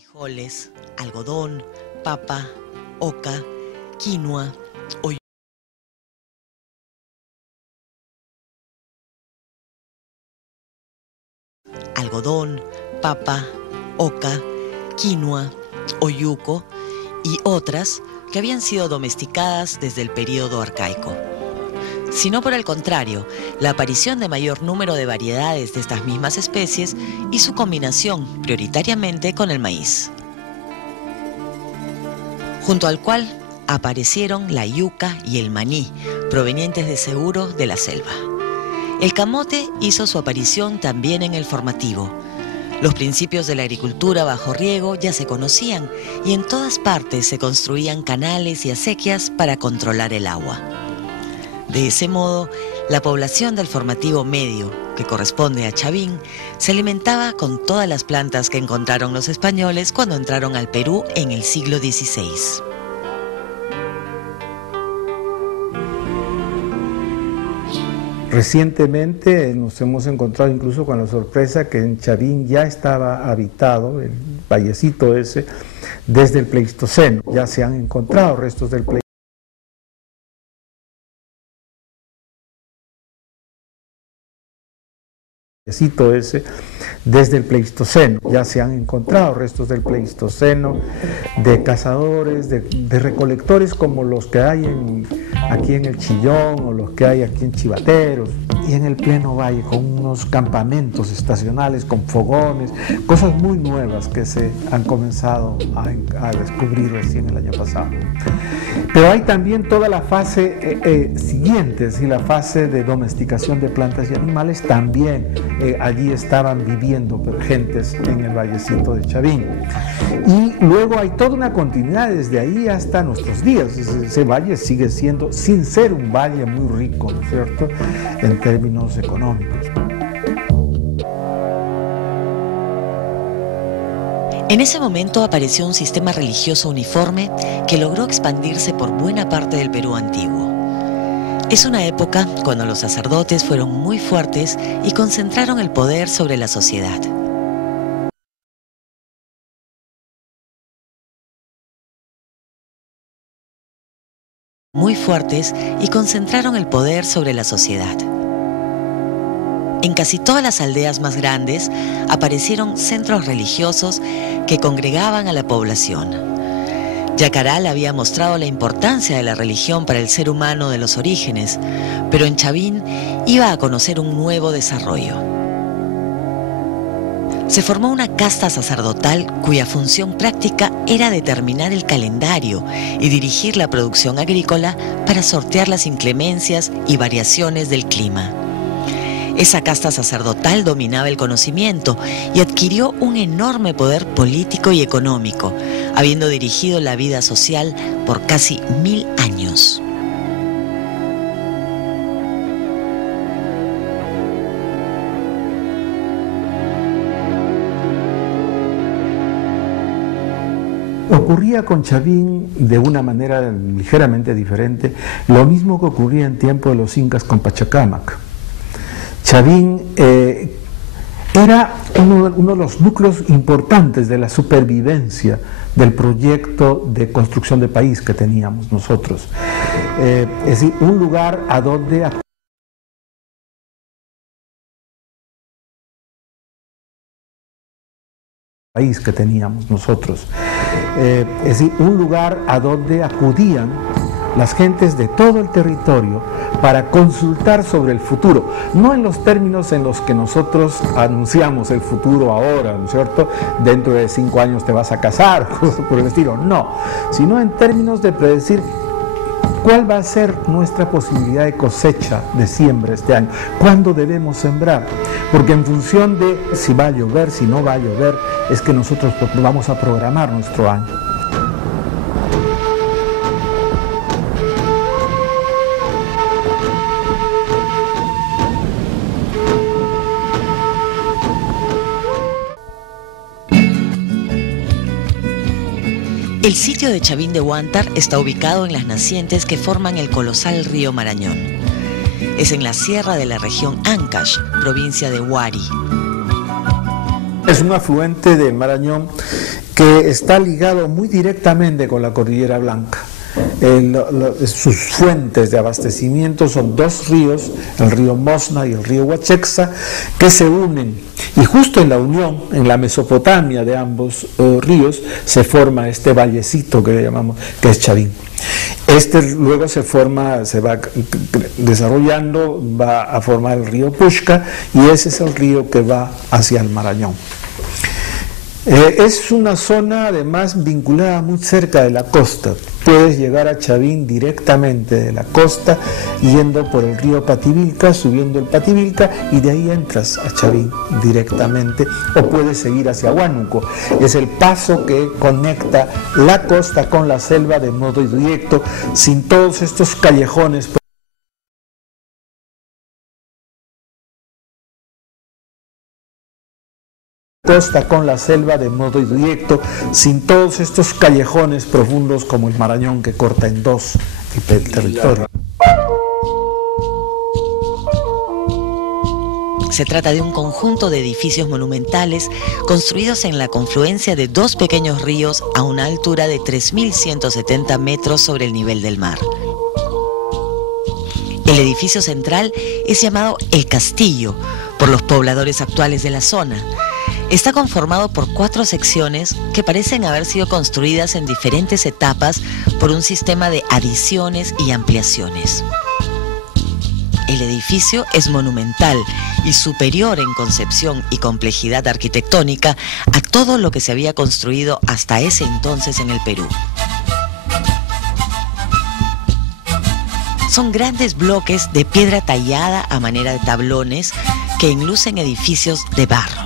frijoles, algodón, papa, oca, quinoa, algodón, papa, oca, quinoa, oyuco y otras que habían sido domesticadas desde el período arcaico. Sino por el contrario, la aparición de mayor número de variedades de estas mismas especies y su combinación prioritariamente con el maíz. Junto al cual aparecieron la yuca y el maní, provenientes de seguro de la selva. El camote hizo su aparición también en el formativo. Los principios de la agricultura bajo riego ya se conocían y en todas partes se construían canales y acequias para controlar el agua. De ese modo, la población del formativo medio, que corresponde a Chavín, se alimentaba con todas las plantas que encontraron los españoles cuando entraron al Perú en el siglo XVI. Recientemente nos hemos encontrado incluso con la sorpresa que en Chavín ya estaba habitado, el vallecito ese, desde el Pleistoceno. Ya se han encontrado restos del Pleistoceno. Ese, desde el Pleistoceno. Ya se han encontrado restos del Pleistoceno, de cazadores, de recolectores como los que hay aquí en el Chillón o los que hay aquí en Chivateros y en el pleno valle, con unos campamentos estacionales, con fogones, cosas muy nuevas que se han comenzado a descubrir recién el año pasado. Pero hay también toda la fase siguiente, es decir, la fase de domesticación de plantas y animales. También allí estaban viviendo gentes en el vallecito de Chavín. Y luego hay toda una continuidad desde ahí hasta nuestros días. Ese valle sigue siendo, sin ser un valle muy rico, ¿no es cierto?, en términos económicos. En ese momento apareció un sistema religioso uniforme que logró expandirse por buena parte del Perú antiguo. Es una época cuando los sacerdotes fueron muy fuertes y concentraron el poder sobre la sociedad. En casi todas las aldeas más grandes aparecieron centros religiosos que congregaban a la población. Yacaral había mostrado la importancia de la religión para el ser humano de los orígenes, pero en Chavín iba a conocer un nuevo desarrollo. Se formó una casta sacerdotal cuya función práctica era determinar el calendario y dirigir la producción agrícola para sortear las inclemencias y variaciones del clima. Esa casta sacerdotal dominaba el conocimiento y adquirió un enorme poder político y económico, habiendo dirigido la vida social por casi 1000 años. Ocurría con Chavín de una manera ligeramente diferente, lo mismo que ocurría en tiempo de los incas con Pachacámac. Chavín era uno de los núcleos importantes de la supervivencia del proyecto de construcción de país que teníamos nosotros. Es decir, un lugar a donde acudían las gentes de todo el territorio para consultar sobre el futuro, no en los términos en los que nosotros anunciamos el futuro ahora, ¿no es cierto?, dentro de 5 años te vas a casar, cosas por el estilo, no, sino en términos de predecir cuál va a ser nuestra posibilidad de cosecha de siembra este año, cuándo debemos sembrar, porque en función de si va a llover, si no va a llover, es que nosotros vamos a programar nuestro año. El sitio de Chavín de Huántar está ubicado en las nacientes que forman el colosal río Marañón. Es en la sierra de la región Ancash, provincia de Huari. Es un afluente del Marañón que está ligado muy directamente con la Cordillera Blanca. Sus fuentes de abastecimiento son dos ríos, el río Mosna y el río Huachexa, que se unen, y justo en la unión, en la Mesopotamia de ambos ríos, se forma este vallecito que le llamamos, que es Chavín. Luego se va desarrollando, va a formar el río Pushca, y ese es el río que va hacia el Marañón. Es una zona además vinculada muy cerca de la costa. Puedes llegar a Chavín directamente de la costa, yendo por el río Pativilca, subiendo el Pativilca, y de ahí entras a Chavín directamente, o puedes seguir hacia Huánuco. Es el paso que conecta la costa con la selva de modo directo, sin todos estos callejones profundos como el Marañón, que corta en dos el territorio. Se trata de un conjunto de edificios monumentales construidos en la confluencia de dos pequeños ríos a una altura de 3.170 metros sobre el nivel del mar. El edificio central es llamado El Castillo por los pobladores actuales de la zona. Está conformado por 4 secciones que parecen haber sido construidas en diferentes etapas por un sistema de adiciones y ampliaciones. El edificio es monumental y superior en concepción y complejidad arquitectónica a todo lo que se había construido hasta ese entonces en el Perú. Son grandes bloques de piedra tallada a manera de tablones que enlucen edificios de barro.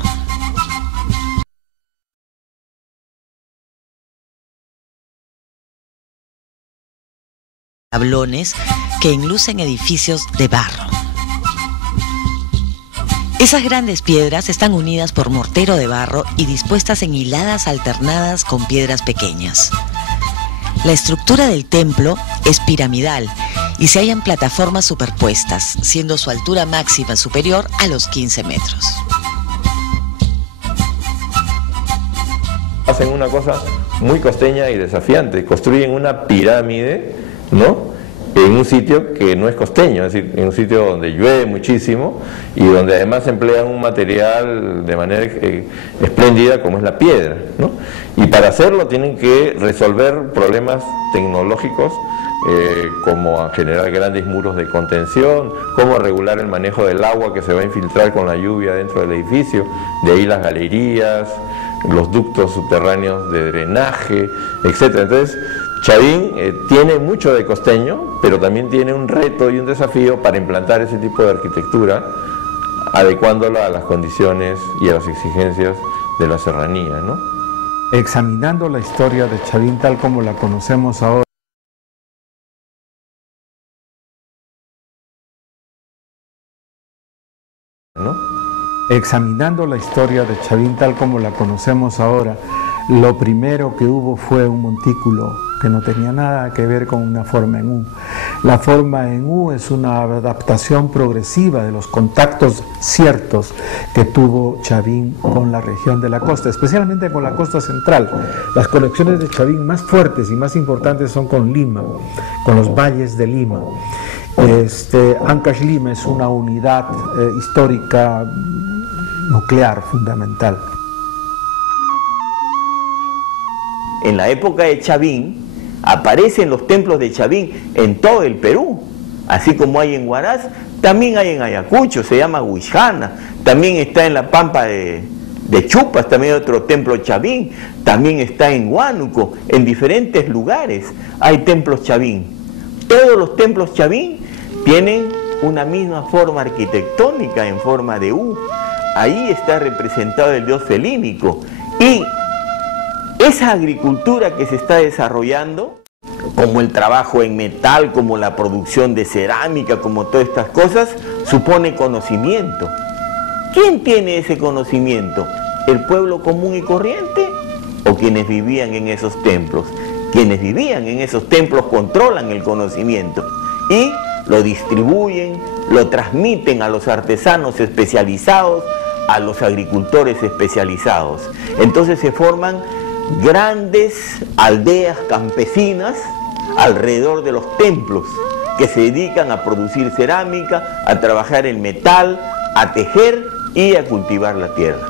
Esas grandes piedras están unidas por mortero de barro y dispuestas en hiladas alternadas con piedras pequeñas. La estructura del templo es piramidal y se hallan plataformas superpuestas, siendo su altura máxima superior a los 15 metros. Hacen una cosa muy costeña y desafiante, construyen una pirámide, ¿no?, en un sitio que no es costeño, es decir, en un sitio donde llueve muchísimo y donde además emplean un material de manera espléndida como es la piedra, ¿no? Y para hacerlo tienen que resolver problemas tecnológicos como generar grandes muros de contención, cómo regular el manejo del agua que se va a infiltrar con la lluvia dentro del edificio, de ahí las galerías, los ductos subterráneos de drenaje, etc. Entonces, Chavín tiene mucho de costeño, pero también tiene un reto y un desafío para implantar ese tipo de arquitectura, adecuándola a las condiciones y a las exigencias de la serranía, ¿no? Examinando la historia de Chavín tal como la conocemos ahora, ¿no? Examinando la historia de Chavín tal como la conocemos ahora, lo primero que hubo fue un montículo que no tenía nada que ver con una forma en U. La forma en U es una adaptación progresiva de los contactos ciertos que tuvo Chavín con la región de la costa, especialmente con la costa central. Las conexiones de Chavín más fuertes y más importantes son con Lima, con los valles de Lima. Ancash Lima es una unidad histórica nuclear fundamental. En la época de Chavín aparecen los templos de Chavín en todo el Perú, así como hay en Huaraz, también hay en Ayacucho, se llama Huixana, también está en la Pampa de Chupas, también hay otro templo Chavín, también está en Huánuco, en diferentes lugares hay templos Chavín. Todos los templos Chavín tienen una misma forma arquitectónica en forma de U. Ahí está representado el dios felínico. Y esa agricultura que se está desarrollando, como el trabajo en metal, como la producción de cerámica, como todas estas cosas, supone conocimiento. ¿Quién tiene ese conocimiento? ¿El pueblo común y corriente o quienes vivían en esos templos? Quienes vivían en esos templos controlan el conocimiento y lo distribuyen, lo transmiten a los artesanos especializados, a los agricultores especializados. Entonces se forman grandes aldeas campesinas alrededor de los templos que se dedican a producir cerámica, a trabajar el metal, a tejer y a cultivar la tierra.